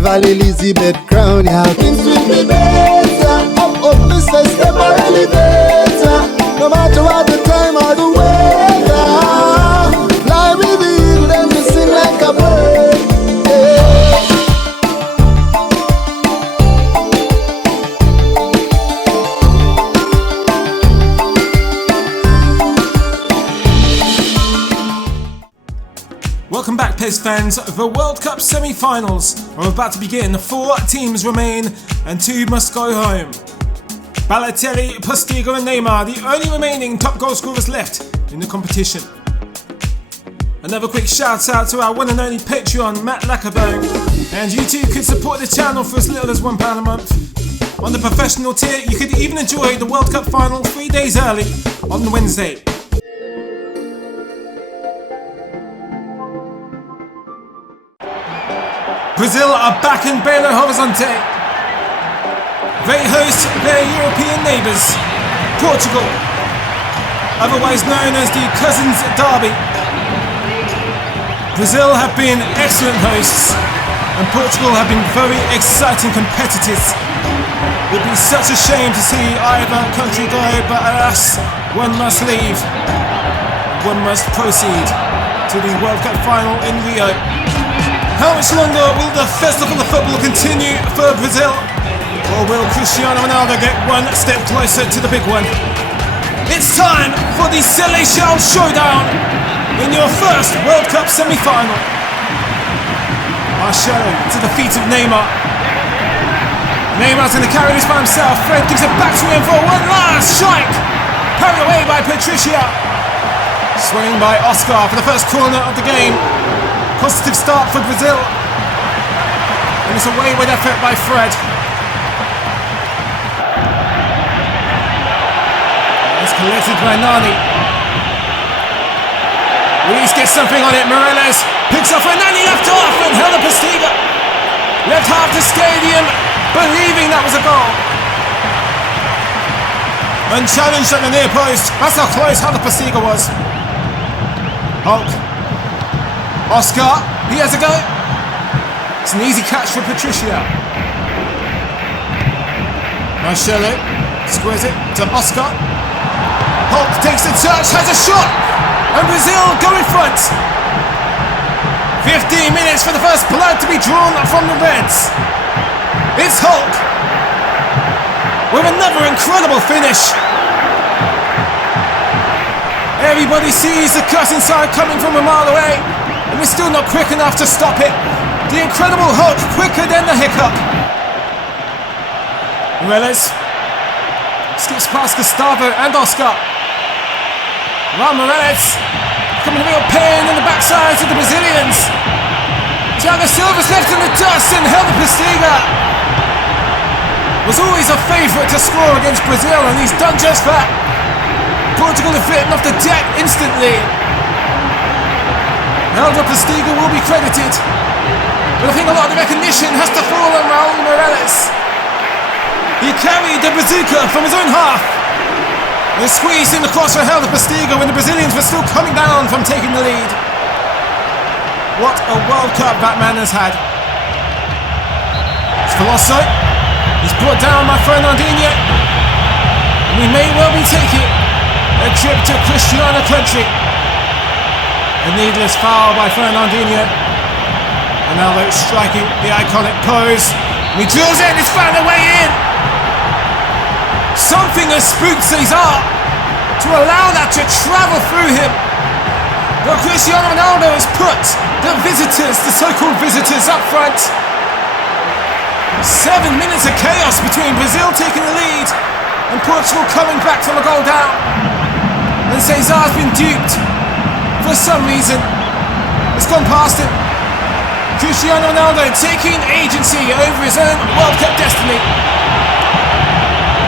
live a Elizabeth crown, yeah. Things will be better. Up, Mr. Step or elevator. No matter what the time or the weather. Fly with the eagle and we sing like a bird. Yeah. Welcome back, PES fans. The World Cup semi-finals are about to begin. 4 teams remain and 2 must go home. Balotelli, Postigo and Neymar, the only remaining top goal scorers left in the competition. Another quick shout out to our one and only Patreon, Matt Lackerberg. And you too could support the channel for as little as £1 a month. On the professional tier, you could even enjoy the World Cup final 3 days early on Wednesday. Brazil are back in Belo Horizonte. They host their European neighbours, Portugal, otherwise known as the Cousins Derby. Brazil have been excellent hosts, and Portugal have been very exciting competitors. It would be such a shame to see either country go, but alas, one must leave. One must proceed to the World Cup final in Rio. How much longer will the festival of football continue for Brazil? Or will Cristiano Ronaldo get one step closer to the big one? It's time for the Celestial Showdown in your first World Cup semi-final. Mykle to the feet of Neymar. Neymar's going to carry this by himself. Fred gives it back to him for one last strike. Parried away by Patricia. Swinging by Oscar for the first corner of the game. Positive start for Brazil. And it's a wayward effort by Fred. It's collected by Nani. Luis gets something on it. Morelos picks off and Nani left off and Helder Postiga left half the stadium believing that was a goal. Unchallenged at the near post. That's how close Helder Postiga was. Hulk. Oscar, he has a go. It's an easy catch for Patricia. Mykle squares it to Oscar. Hulk takes the touch, has a shot, and Brazil go in front. 15 minutes for the first blood to be drawn from the Reds. It's Hulk with another incredible finish. Everybody sees the cut inside coming from a mile away. And we're still not quick enough to stop it. The incredible Hulk, quicker than the hiccup. Morelos skips past Gustavo and Oscar. Morelos becoming a real pain in the backsides of the Brazilians. Thiago Silva's left in the dust and Helder Postiga was always a favourite to score against Brazil, and he's done just that. Portugal have written off the deck instantly. Helder Postiga will be credited, but I think a lot of the recognition has to fall on Raul Morelos. He carried the bazooka from his own half and squeezed in the cross for Helder Postiga when the Brazilians were still coming down from taking the lead. What a World Cup that man has had. It's Veloso. He's brought down by Fernandinho. And we may well be taking a trip to Cristiano country. A needless foul by Fernandinho. Ronaldo striking the iconic pose. And he drills it, he's found a way in. Something has spooked Cesar to allow that to travel through him. But Cristiano Ronaldo has put the visitors, the so-called visitors, up front. 7 minutes of chaos between Brazil taking the lead and Portugal coming back from a goal down. And Cesar's been duped. For some reason, it's gone past him. Cristiano Ronaldo taking agency over his own World Cup destiny.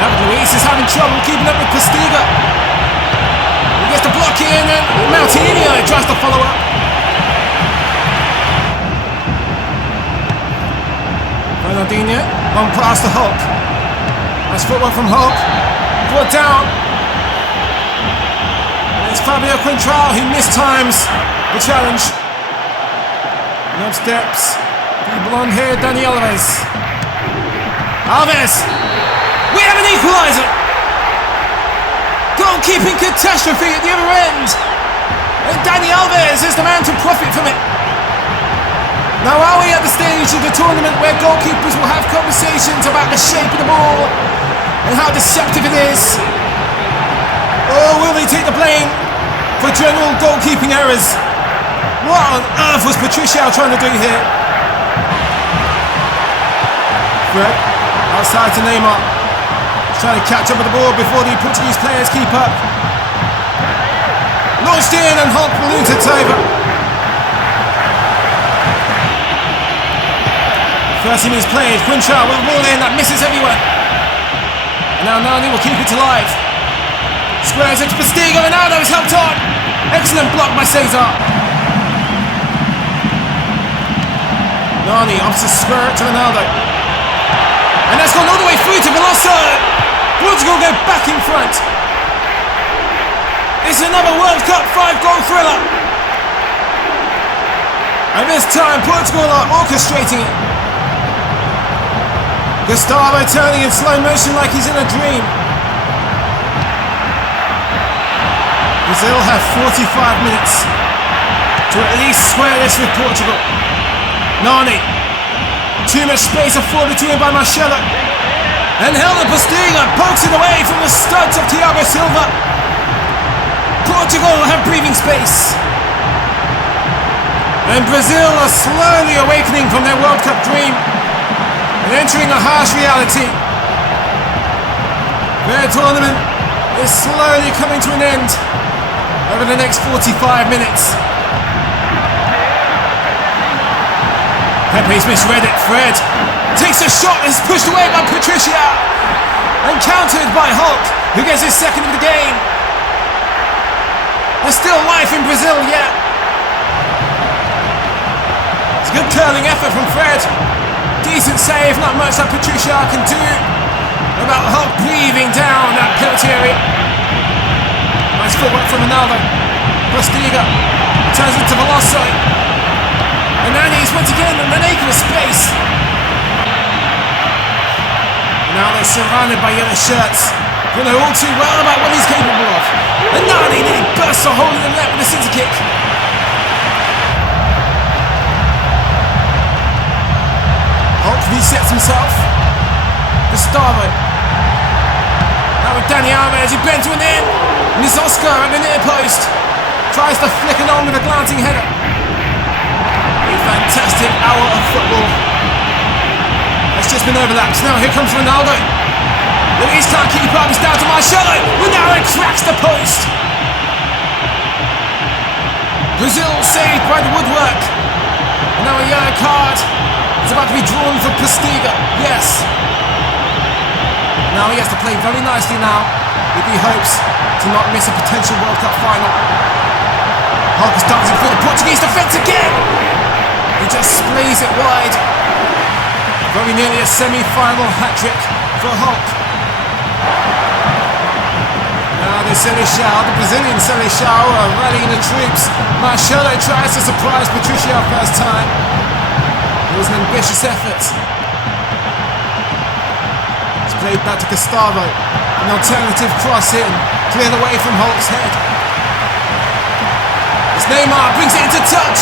David Luiz is having trouble keeping up with Postiga. He gets the block in and Moutinho tries to follow up. Fernandinho on past the Hulk. Nice footwork from Hulk. Brought down. It's Fabio Quintral who mistimes the challenge. And up steps The blonde haired Dani Alves. Alves! We have an equaliser! Goalkeeping catastrophe at the other end! And Dani Alves is the man to profit from it. Now are we at the stage of the tournament where goalkeepers will have conversations about the shape of the ball and how deceptive it is? Or will they take the blame for general goalkeeping errors? What on earth was Patricio trying to do here? Fred, outside to Neymar. He's trying to catch up with the ball before the Portuguese players keep up. Launched in and Hulk balloons it over. 30 minutes played, Quinchar with the ball in, that misses everyone. And now Nani will keep it alive. Squares it to Postigo, Ronaldo is helped on. Excellent block by Cesar. Nani opts to square it to Ronaldo. And that's gone all the way through to Veloso. Portugal go back in front. It's another World Cup 5-goal thriller. And this time Portugal are orchestrating it. Gustavo turning in slow motion like he's in a dream. Brazil have 45 minutes to at least square this with Portugal. Nani. Too much space afforded to him by Mykle. And Helder Postiga pokes it away from the studs of Thiago Silva. Portugal have breathing space. And Brazil are slowly awakening from their World Cup dream and entering a harsh reality. Their tournament is slowly coming to an end over the next 45 minutes. Pepe's misread it. Fred takes a shot and is pushed away by Patricio and countered by Hulk, who gets his second of the game. There's still life in Brazil yet. It's a good curling effort from Fred. Decent save, not much that Patricio can do about Hulk breathing down that penalty area. Nice footwork from Ronaldo. Postiga turns it to Veloso. And Nani's once again in an acre of space. Now they're surrounded by yellow shirts who know all too well about what he's capable of. And Nani nearly bursts a hole in the net with a scissor kick. Hulk resets himself. Gustavo. Now with Dani Alves, he bends one in. And it's Oscar at the near post. Tries to flick it on with a glancing header. A fantastic hour of football. It's just been overlapped. Now here comes Ronaldo. Luis can't keep up. It's down to Mykle. Ronaldo cracks the post. Brazil saved by the woodwork. And now a yellow card. It's about to be drawn for Postiga. Yes. Now he has to play very nicely now if he hopes to not miss a potential World Cup final. Hulk is dancing through the Portuguese defence again. He just splays it wide. Very nearly a semi-final hat-trick for Hulk. Now the Seleção, the Brazilian Seleção are rallying the troops. Mykle tries to surprise Patricio first time. It was an ambitious effort. It's played back to Gustavo. An alternative cross in, cleared away from Hulk's head. As Neymar brings it into touch.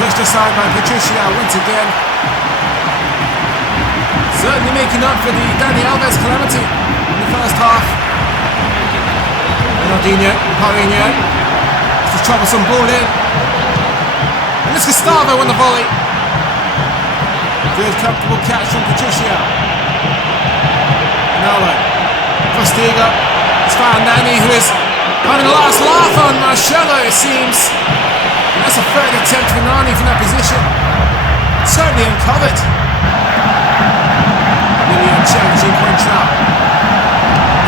Pushed aside by Patricio once again. Certainly making up for the Dani Alves calamity in the first half. Ronaldinho, Paulinho. It's a troublesome ball in. And it's Gustavo on the volley. Good comfortable catch from Patricio. Ronaldo. Postiga has found Nani, who is having a last laugh on Mykle, it seems. And that's a third attempt for Nani from that position. Totally uncovered. Willian challenging Quinchar.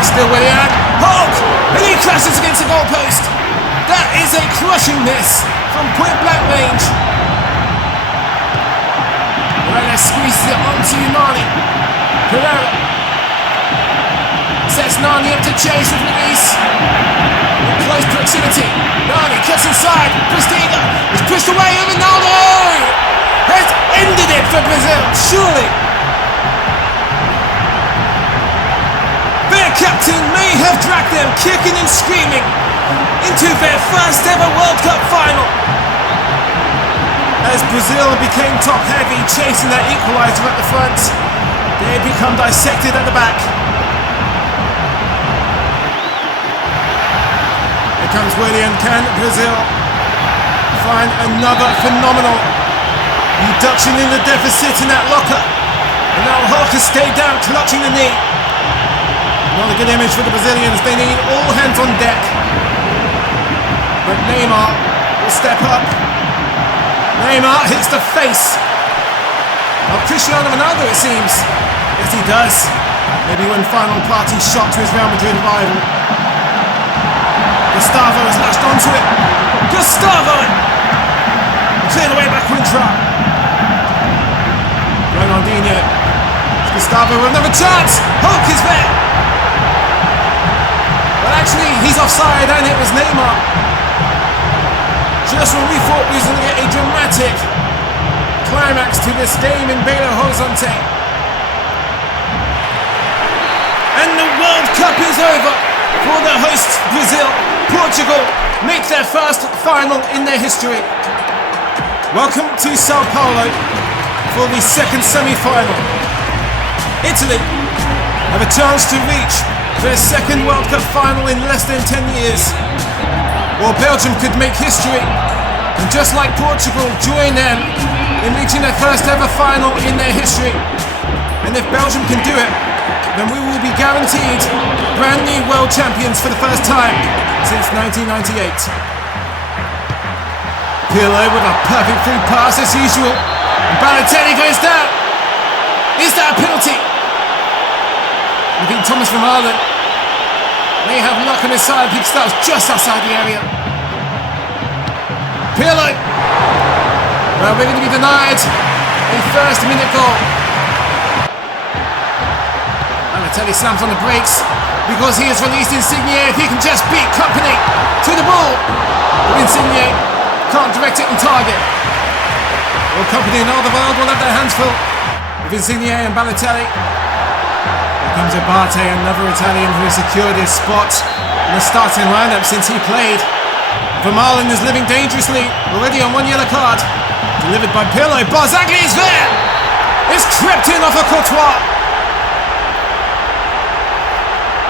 Still Willian. Hulk! And he crashes against the goalpost. That is a crushing miss from point blank range. Morales squeezes it onto Nani. Pereira sets Nani up to chase with Luis. In close proximity. Nani cuts inside. Postiga is pushed away. And Ronaldo! has ended it for Brazil, surely. Their captain may have dragged them kicking and screaming into their first ever World Cup final. As Brazil became top heavy, chasing that equaliser at the front, they become dissected at the back. Here comes William. Can Brazil find another phenomenal reduction in the deficit in that locker? And now Hulk has stayed down, clutching the knee. Not a good image for the Brazilians. They need all hands on deck. But Neymar will step up. Neymar hits the face of Cristiano Ronaldo, it seems. Yes, he does. Maybe one final party shot to his Real Madrid rival. Gustavo has lashed onto it. Gustavo! Cleared away by Quintra. Ronaldinho. Gustavo with another chance. Hulk is there. But actually, he's offside and it was Neymar. Just when we thought we was going to get a dramatic climax to this game in Belo Horizonte. And the World Cup is over for the hosts Brazil. Portugal make their first final in their history. Welcome to Sao Paulo for the second semi-final. Italy have a chance to reach their second World Cup final in less than 10 years. Or Belgium could make history and just like Portugal join them in reaching their first ever final in their history. And if Belgium can do it, then we will be guaranteed brand new world champions for the first time since 1998. Pirlo with a perfect free pass as usual. And Balotelli goes down. Is that a penalty? I think Thomas from Ireland may have luck on his side because that was just outside the area. Pirlo! Well, we're going to be denied a first-minute goal. Balotelli slams on the brakes because he has released Insigne. If he can just beat Company to the ball. But Insigne can't direct it on target. Well, Company and Alderweireld will have their hands full with Insigne and Balotelli. Comes Abate, another Italian who has secured his spot in the starting lineup since he played. Vermaelen is living dangerously, already on one yellow card. Delivered by Pirlo. Barzagli is there! It's crept in off of Courtois.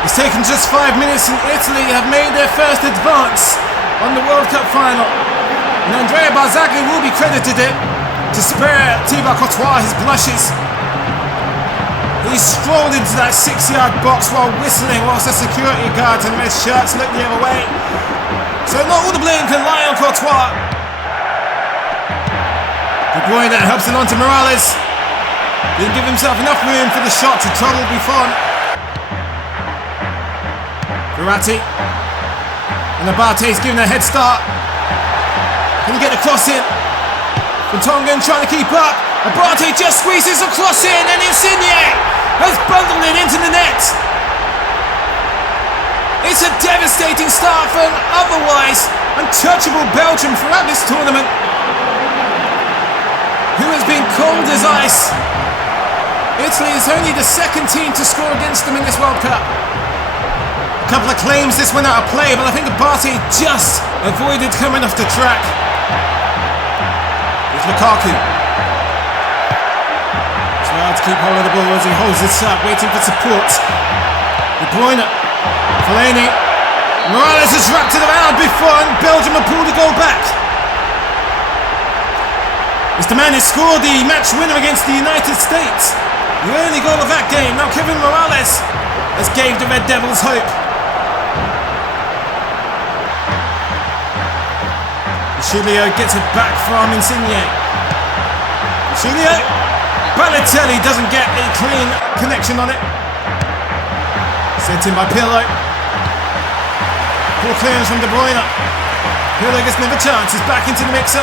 It's taken just 5 minutes and Italy have made their first advance on the World Cup final. And Andrea Barzagli will be credited it to spare Thibaut Courtois his blushes. He strolled into that 6-yard box while whistling whilst the security guards in red shirts looked the other way. So not all the blame can lie on Courtois. De Bruyne helps it on to Morales. Didn't give himself enough room for the shot to trouble Buffon. Verratti. And Abate's given a head start. Can he get the cross in? Vertonghen trying to keep up. Abate just squeezes a cross in and Insigne has bundled it into the net. It's a devastating start for an otherwise untouchable Belgium throughout this tournament, who has been cold as ice. Italy is only the second team to score against them in this World Cup. A couple of claims this went out of play, but I think Abate just avoided coming off the track. It's Lukaku. To keep hold of the ball as he holds this up, waiting for support. De Bruyne, Fellaini, Morales is wrapped it around before Belgium have pulled the goal back. It's the man who scored the match winner against the United States. The only goal of that game. Now Kevin Morales has gave the Red Devils hope. Chilio gets it back from Insigne. Chilio. Balotelli doesn't get a clean connection on it. Sent in by Pirlo. Poor clearance from De Bruyne. Pirlo gets another chance. He's back into the mixer.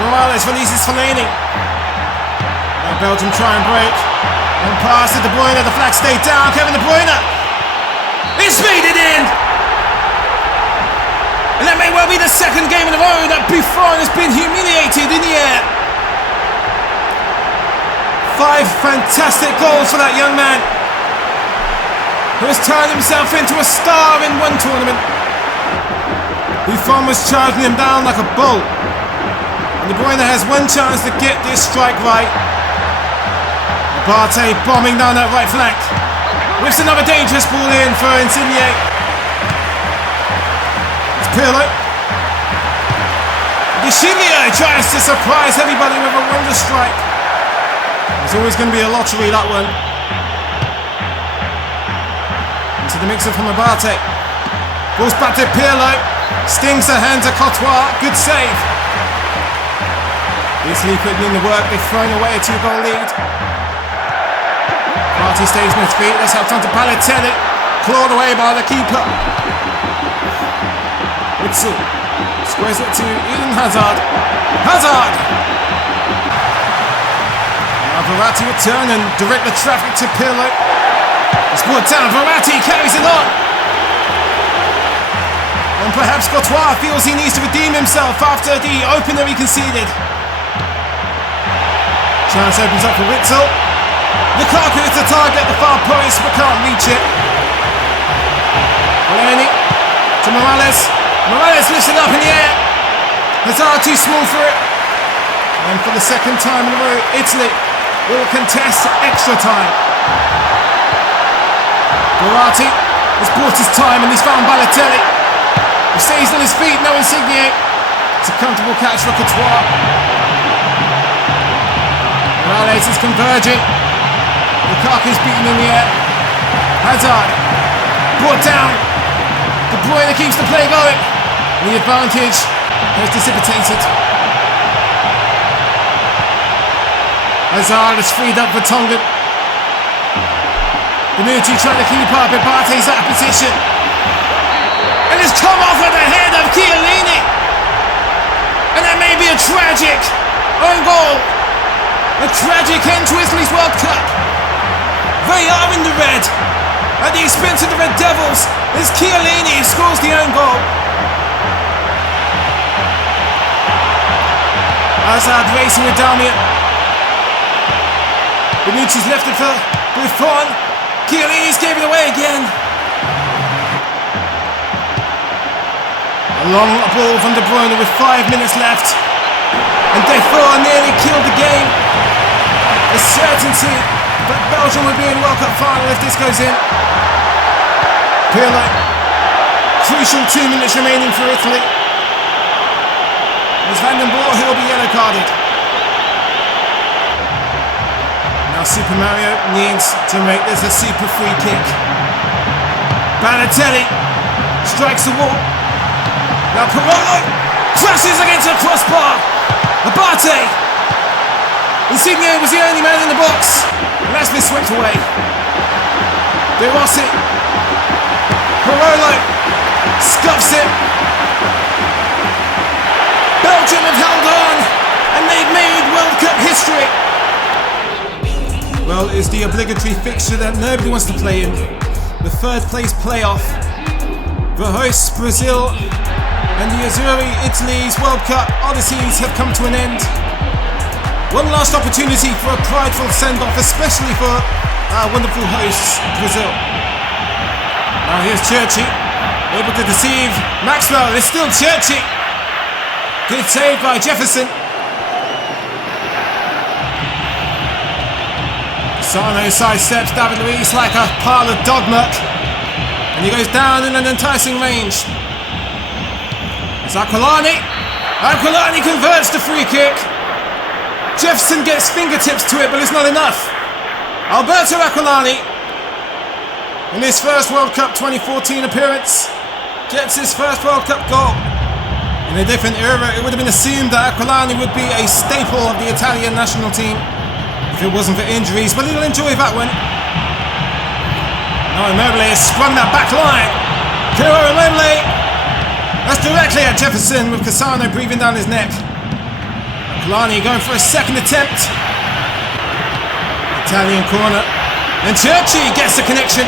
Morales releases Fellaini. Now Belgium try and break. And pass to De Bruyne. The flag stayed down. Kevin De Bruyne. It's made it in. And that may well be the second game in a row that Buffon has been humiliated in the air. 5 fantastic goals for that young man, who has turned himself into a star in one tournament. Buffon was charging him down like a bull. And De Bruyne has one chance to get this strike right. Partey bombing down that right flank. Whips another dangerous ball in for Insigne. It's Pirlo. Insigne tries to surprise everybody with a wonder strike. It's always going to be a lottery, that one. Into the mixer from Abate. Balls back to Pirlo. Stings the hands of Courtois. Good save. Italy putting in the work. They've thrown away a 2-goal lead. Partey stays on his feet. Let's help on to Balotelli. Clawed away by the keeper. Witzel squares it to Eden Hazard. Hazard! Now Verratti will turn and direct the traffic to Pirlo. It's brought down. Verratti carries it on. And perhaps Courtois feels he needs to redeem himself after the opener he conceded. Chance opens up for Witzel. Lukaku is the target at the far post but can't reach it. Eleni to Morales. Morales lifts it up in the air. Hazard too small for it. And for the second time in a row, Italy will contest extra time. Verratti has bought his time and he's found Balotelli. He stays on his feet, no Insigne. It's a comfortable catch for Courtois. Morales is converging. Lukaku's beaten in the air. Hazard brought down. De Bruyne keeps the play going. The advantage has dissipated. Hazard is freed up for Tongan. Bonucci trying to keep up. Abate's out of position. And it's come off at the head of Chiellini. And that may be a tragic own goal. A tragic end to Italy's World Cup. They are in the red. At the expense of the Red Devils, it's Chiellini who scores the own goal. Hazard racing with Darmian. Bonucci's left it for Buffon. Chiellini's gave it away again. A long ball from De Bruyne with 5 minutes left. And Defoe nearly killed the game. A certainty that Belgium will be in World Cup final if this goes in. Pirlo. Crucial 2 minutes remaining for Italy. As Van den Boer, he'll be yellow carded. Now Super Mario needs to make this a super free kick. Balotelli strikes the wall. Now Pirlo crashes against a crossbar. Abate. Insigne was the only man in the box. And that's been swept away. De Rossi. Pirlo scuffs it. Belgium have held on, and they've made World Cup history. Well, it's the obligatory fixture that nobody wants to play in. The third place playoff. The hosts, Brazil, and the Azzurri, Italy's World Cup odysseys have come to an end. One last opportunity for a prideful send-off, especially for our wonderful hosts, Brazil. Now here's Churchy, able to deceive Maxwell. It's still Churchy. Good save by Jefferson. Sano sidesteps David Luiz like a pile of dog muck. And he goes down in an enticing range. It's Aquilani. Aquilani converts the free kick. Jefferson gets fingertips to it, but it's not enough. Alberto Aquilani, in his first World Cup 2014 appearance, gets his first World Cup goal. In a different era, it would have been assumed that Aquilani would be a staple of the Italian national team if it wasn't for injuries, but he'll enjoy that one. Now Mykle has sprung that back line. Kiro Immobile. That's directly at Jefferson with Cassano breathing down his neck. Aquilani going for a second attempt. Italian corner. And Churchy gets the connection.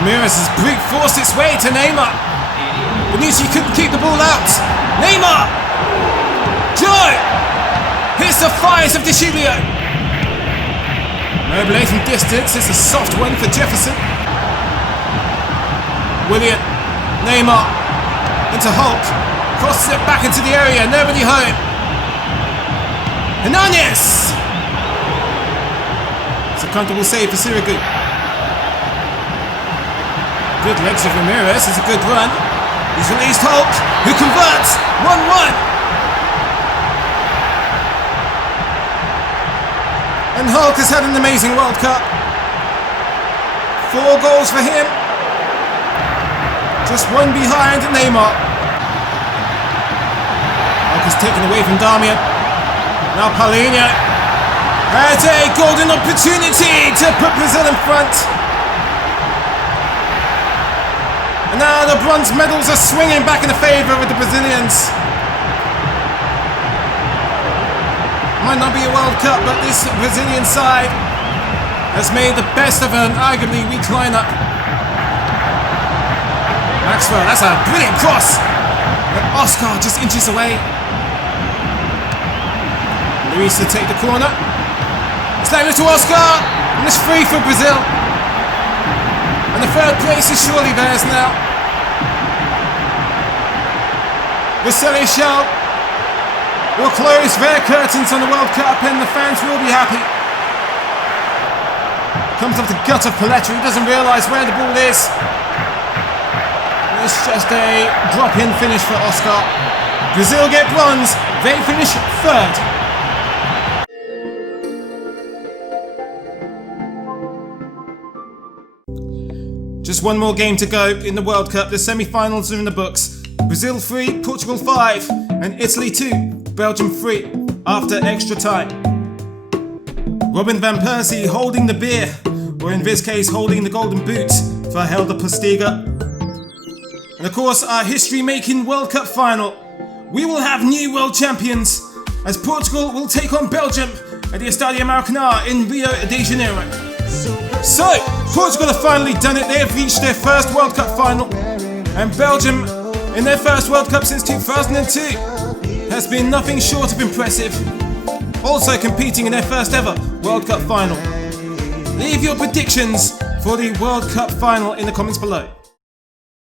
Ramirez has brute forced its way to Neymar. Bonucci couldn't keep the ball out. Neymar! Joe! Here's the fires of Deschilio. Mykle from distance. It's a soft one for Jefferson. William. Neymar. Into Hulk. Crosses it back into the area. Nobody home. Hernandez! It's a comfortable save for Sirigu. Good legs of Ramirez. It's a good run. He's released Hulk, who converts. 1-1. And Hulk has had an amazing World Cup. 4 goals for him. Just one behind Neymar. Hulk is taken away from Damian. Now Paulinho. Has a golden opportunity to put Brazil in front. And now the bronze medals are swinging back in the favour of the Brazilians. Might not be a World Cup, but this Brazilian side has made the best of an arguably weak lineup. Maxwell, that's a brilliant cross. And Oscar just inches away. Luis to take the corner. It's like little Oscar, and it's free for Brazil. And the third place is surely theirs now. The Seleção will close their curtains on the World Cup and the fans will be happy. Comes off the gut of Pelletri, he doesn't realise where the ball is. It's just a drop-in finish for Oscar. Brazil get bronze, they finish third. Just one more game to go in the World Cup. The semi-finals are in the books. Brazil 3, Portugal 5, and Italy 2, Belgium 3, after extra time. Robin van Persie holding the beer, or in this case holding the golden boot for Helder Postiga. And of course our history-making World Cup final. We will have new world champions as Portugal will take on Belgium at the Estadio Maracanã in Rio de Janeiro. So, Portugal have finally done it. They have reached their first World Cup final, and Belgium, in their first World Cup since 2002, has been nothing short of impressive. Also competing in their first ever World Cup final. Leave your predictions for the World Cup final in the comments below.